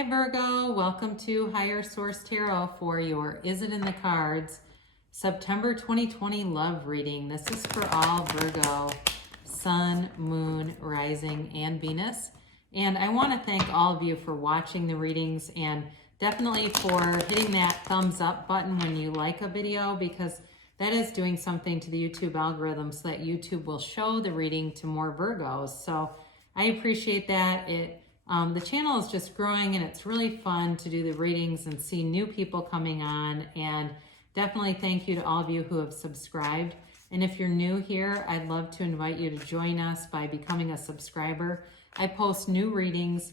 Hi Virgo, welcome to Higher Source Tarot for your Is It in the Cards September 2020 love reading. This is for all Virgo, Sun, Moon, Rising, and Venus. And I want to thank all of you for watching the readings and definitely for hitting that thumbs up button when you like a video, because that is doing something to the YouTube algorithm so that YouTube will show the reading to more Virgos. So I appreciate that. The channel is just growing and it's really fun to do the readings and see new people coming on, and definitely thank you to all of you who have subscribed. And if you're new here, I'd love to invite you to join us by becoming a subscriber. I post new readings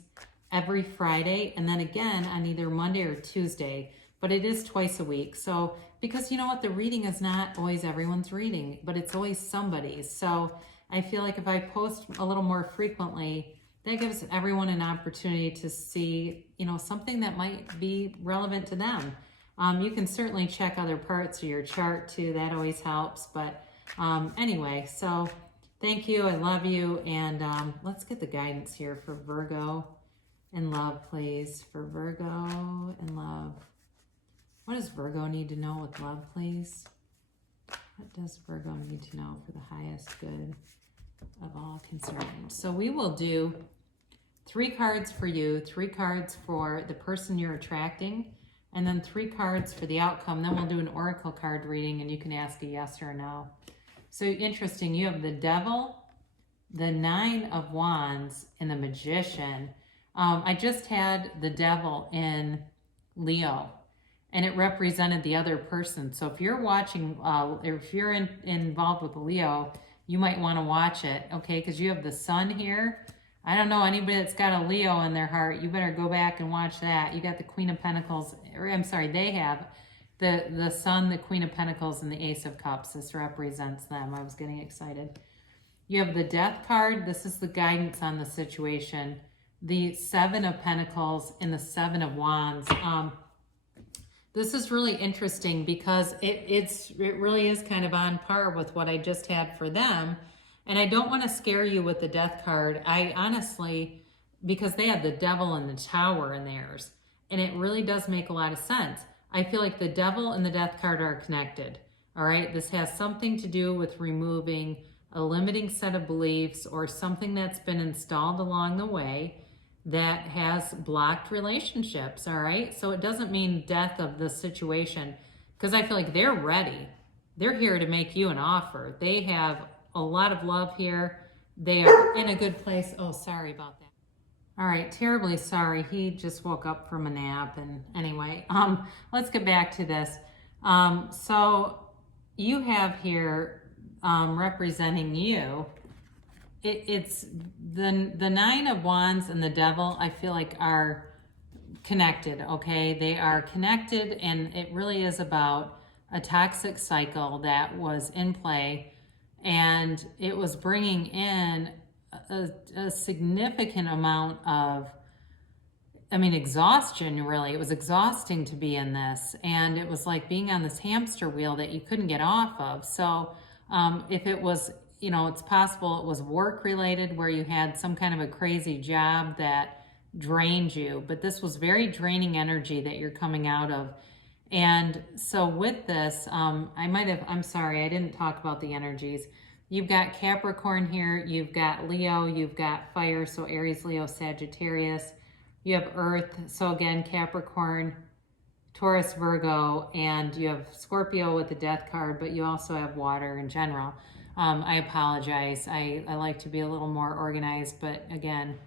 every Friday and then again on either Monday or Tuesday, but it is twice a week. So, because you know what, the reading is not always everyone's reading, but it's always somebody's. So I feel like if I post a little more frequently, that gives everyone an opportunity to see, something that might be relevant to them. You can certainly check other parts of your chart too. That always helps. But anyway, so thank you. I love you. And let's get the guidance here for Virgo and love, please. For Virgo and love. What does Virgo need to know with love, please? What does Virgo need to know for the highest good of all concerned? So we will do 3 cards for you, 3 cards for the person you're attracting, and then 3 cards for the outcome. Then we'll do an oracle card reading and you can ask a yes or no. So interesting, you have the Devil, the 9 of Wands, and the Magician. I just had the Devil in Leo, and it represented the other person. So if you're watching, if you're involved with Leo, you might want to watch it, okay? Because you have the Sun here. I don't know, anybody that's got a Leo in their heart, you better go back and watch that. You got the Queen of Pentacles, or I'm sorry, they have the Sun, the Queen of Pentacles, and the Ace of Cups. This represents them. I was getting excited. You have the Death card. This is the guidance on the situation. The 7 of Pentacles and the 7 of Wands. This is really interesting because it really is kind of on par with what I just had for them. And I don't want to scare you with the Death card. I honestly, because they have the Devil and the Tower in theirs, and it really does make a lot of sense. I feel like the Devil and the Death card are connected. All right, this has something to do with removing a limiting set of beliefs or something that's been installed along the way that has blocked relationships. All right, so it doesn't mean death of the situation, because I feel like they're ready. They're here to make you an offer. They have a lot of love here. They are in a good place. Oh, sorry about that. All right, terribly sorry. He just woke up from a nap. And anyway, let's get back to this. So you have here representing you. It's the 9 of Wands and the Devil, I feel like, are connected, okay? They are connected, and it really is about a toxic cycle that was in play, and it was bringing in a significant amount of, exhaustion, really. It was exhausting to be in this, and it was like being on this hamster wheel that you couldn't get off of. So if it was, it's possible it was work related, where you had some kind of a crazy job that drained you, but this was very draining energy that you're coming out of. And so with this, I'm sorry, I didn't talk about the energies. You've got Capricorn here, you've got Leo, you've got fire, so Aries, Leo, Sagittarius. You have Earth, so again, Capricorn, Taurus, Virgo, and you have Scorpio with the Death card, but you also have water in general. I apologize. I like to be a little more organized, but again,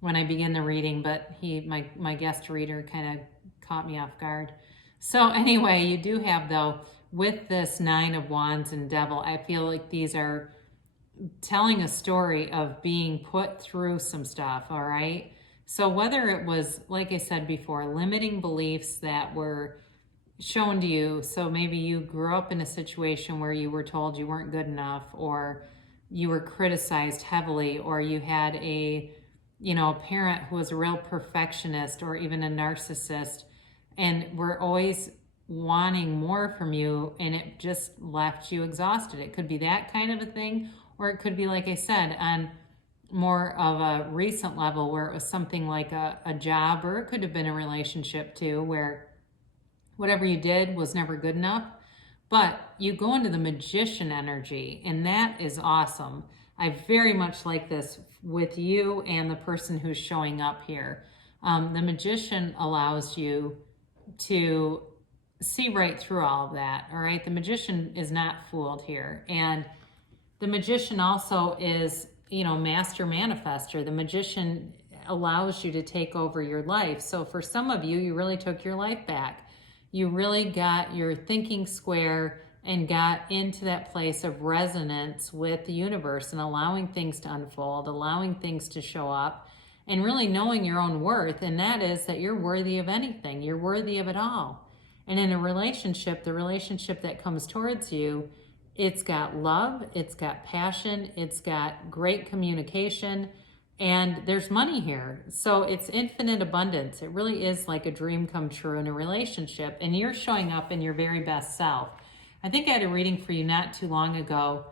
when I begin the reading, but my guest reader kind of caught me off guard. So anyway, you do have, though, with this 9 of Wands and Devil, I feel like these are telling a story of being put through some stuff, all right? So whether it was, like I said before, limiting beliefs that were shown to you, so maybe you grew up in a situation where you were told you weren't good enough, or you were criticized heavily, or you had a parent who was a real perfectionist or even a narcissist, and were always wanting more from you, and it just left you exhausted. It could be that kind of a thing, or it could be, like I said, on more of a recent level where it was something like a job, or it could have been a relationship too, where whatever you did was never good enough. But you go into the magician energy, and that is awesome. I very much like this with you and the person who's showing up here. The magician allows you to see right through all of that, all right? The magician is not fooled here. And the magician also is, you know, master manifester. The magician allows you to take over your life. So for some of you, you really took your life back. You really got your thinking square and got into that place of resonance with the universe and allowing things to unfold, allowing things to show up, and really knowing your own worth. And that is that you're worthy of anything. You're worthy of it all. And in a relationship, the relationship that comes towards you, it's got love, it's got passion, it's got great communication, and there's money here. So it's infinite abundance. It really is like a dream come true in a relationship, and you're showing up in your very best self. I think I had a reading for you not too long ago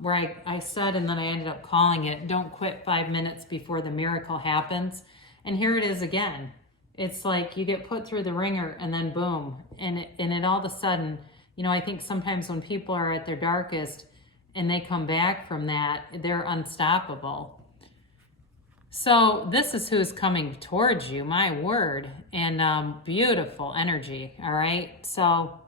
where I said, and then I ended up calling it, don't quit 5 minutes before the miracle happens. And here it is again. It's like you get put through the ringer and then boom. And it all of a sudden, you know, I think sometimes when people are at their darkest and they come back from that, they're unstoppable. So this is who's coming towards you, my word, and beautiful energy, all right? So,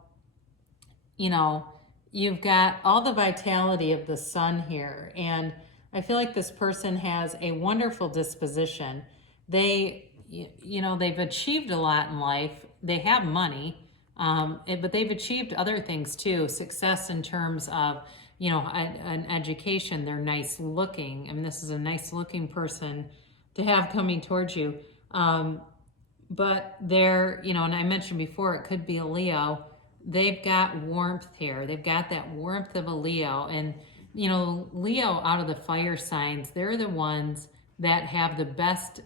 you know, you've got all the vitality of the sun here, and I feel like this person has a wonderful disposition. They, you know, they've achieved a lot in life. They have money, but they've achieved other things too. Success in terms of, you know, an education. They're nice looking. I mean, this is a nice looking person to have coming towards you. But they're, you know, and I mentioned before, it could be a Leo. They've got warmth here. They've got that warmth of a Leo. And, you know, Leo out of the fire signs, they're the ones that have the best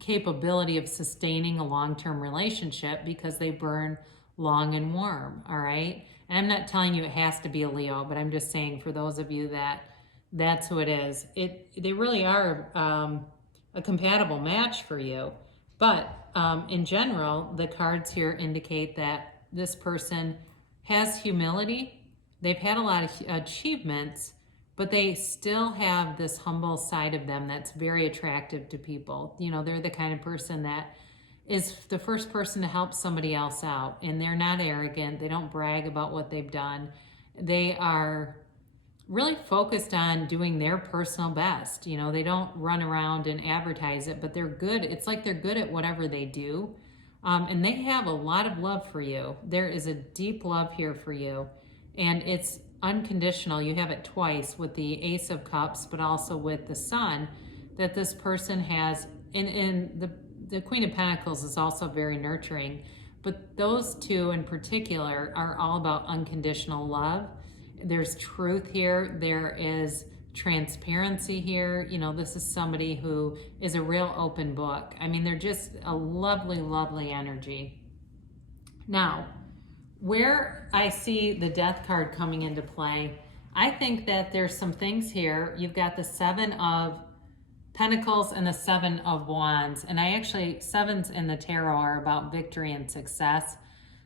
capability of sustaining a long-term relationship because they burn long and warm, all right? And I'm not telling you it has to be a Leo, but I'm just saying for those of you that that's who it is, they really are a compatible match for you. But in general, the cards here indicate that this person has humility. They've had a lot of achievements, but they still have this humble side of them that's very attractive to people. You know, they're the kind of person that is the first person to help somebody else out, and they're not arrogant. They don't brag about what they've done. They are really focused on doing their personal best. You know, they don't run around and advertise it, but they're good. It's like they're good at whatever they do. And they have a lot of love for you. There is a deep love here for you, and it's unconditional. You have it twice with the Ace of Cups, but also with the Sun, that this person has, and the Queen of Pentacles is also very nurturing, but those two in particular are all about unconditional love. There's truth here. There is transparency here. You know, this is somebody who is a real open book. I mean, they're just a lovely, lovely energy. Now, where I see the Death card coming into play, I think that there's some things here. You've got the Seven of Pentacles and the Seven of Wands. And sevens in the tarot are about victory and success.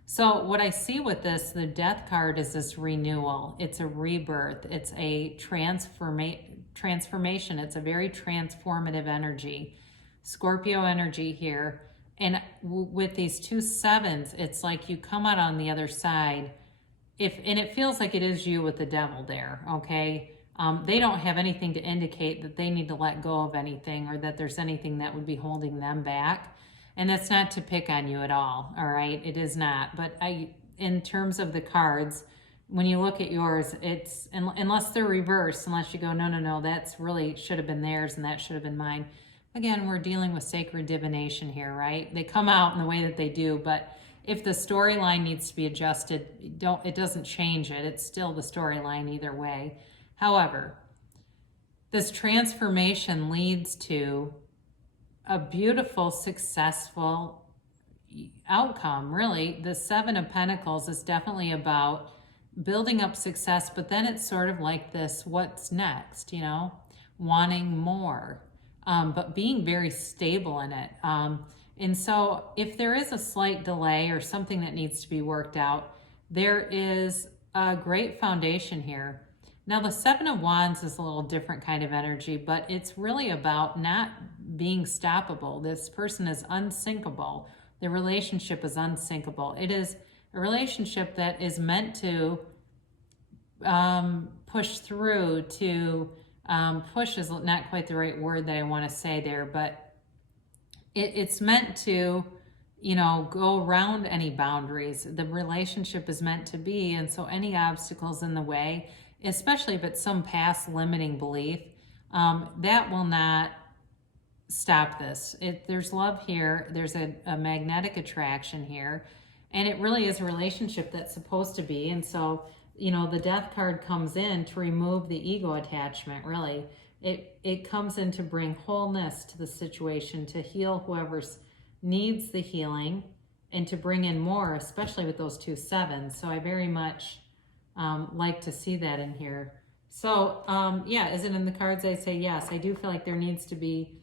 So what I see with this, the Death card, is this renewal. It's a rebirth. It's a transformation. It's a very transformative energy. Scorpio energy here. And with these two sevens, it's like you come out on the other side. And it feels like it is you with the Devil there, okay? They don't have anything to indicate that they need to let go of anything or that there's anything that would be holding them back. And that's not to pick on you at all right? It is not. But in terms of the cards, when you look at yours, it's, unless they're reversed, unless you go, no, that's really should have been theirs and that should have been mine. Again, we're dealing with sacred divination here, right? They come out in the way that they do, but if the storyline needs to be adjusted, it doesn't change it. It's still the storyline either way. However, this transformation leads to a beautiful, successful outcome, really. The Seven of Pentacles is definitely about building up success, but then it's sort of like this, what's next, you know? wanting more, but being very stable in it. And so if there is a slight delay or something that needs to be worked out, there is a great foundation here. Now the Seven of Wands is a little different kind of energy, but it's really about not being stoppable. This person is unsinkable. The relationship is unsinkable. It is a relationship that is meant to push through, to push is not quite the right word that I want to say there, but it's meant to, you know, go around any boundaries. The relationship is meant to be, and so any obstacles in the way, especially if it's some past limiting belief, that will not stop this. There's love here, there's a magnetic attraction here, and it really is a relationship that's supposed to be. And so, you know, the Death card comes in to remove the ego attachment, really. It comes in to bring wholeness to the situation, to heal whoever needs the healing, and to bring in more, especially with those 2 sevens. So I very much like to see that in here. So yeah, is it in the cards? I say yes. I do feel like there needs to be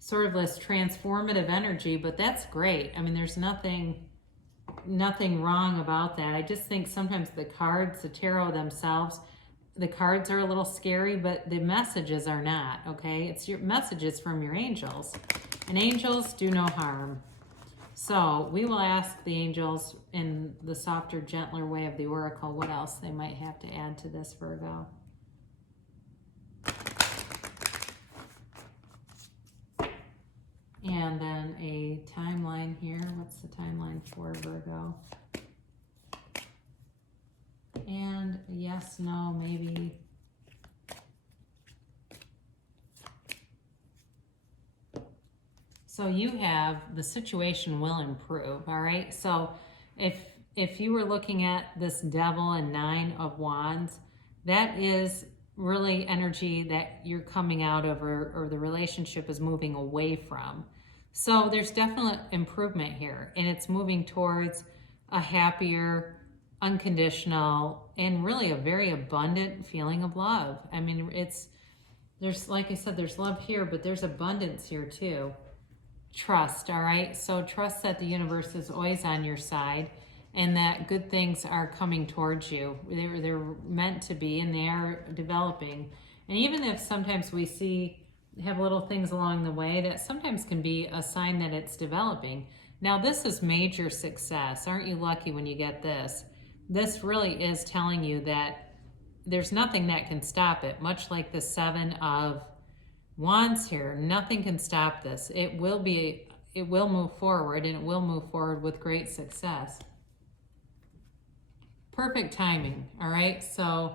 sort of this transformative energy, but that's great. I mean, there's nothing wrong about that. I just think sometimes the cards, the tarot themselves, the cards are a little scary, but the messages are not, okay? It's your messages from your angels, and angels do no harm. So we will ask the angels in the softer, gentler way of the oracle what else they might have to add to this, Virgo. And then a timeline here. What's the timeline for Virgo? And yes, no, maybe. So you have the situation will improve, all right? So if you were looking at this Devil and 9 of Wands, that is really energy that you're coming out of, or the relationship is moving away from. So there's definite improvement here, and it's moving towards a happier, unconditional, and really a very abundant feeling of love. I mean, there's, like I said, there's love here, but there's abundance here too. Trust, all right? So trust that the universe is always on your side, and that good things are coming towards you. They're meant to be, and they are developing. And even if sometimes we have little things along the way, that sometimes can be a sign that it's developing. Now, this is major success. Aren't you lucky when you get this? This really is telling you that there's nothing that can stop it, much like the 7 of Wands here. Nothing can stop this. It will move forward, and it will move forward with great success. Perfect timing, all right? So,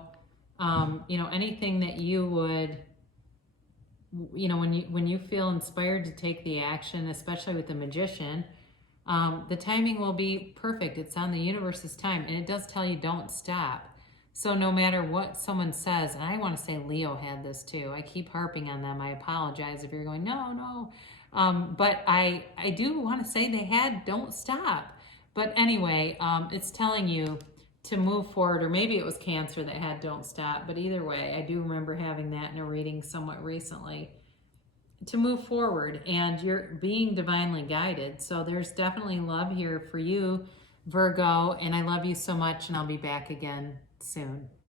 you know, anything that you would, you know, when you feel inspired to take the action, especially with the Magician, the timing will be perfect. It's on the universe's time, and it does tell you don't stop. So no matter what someone says, and I want to say Leo had this too. I keep harping on them. I apologize if you're going, no. But I do want to say they had don't stop. But anyway, it's telling you to move forward, or maybe it was Cancer that had don't stop. But either way, I do remember having that in a reading somewhat recently. To move forward, and you're being divinely guided. So there's definitely love here for you, Virgo, and I love you so much, and I'll be back again soon.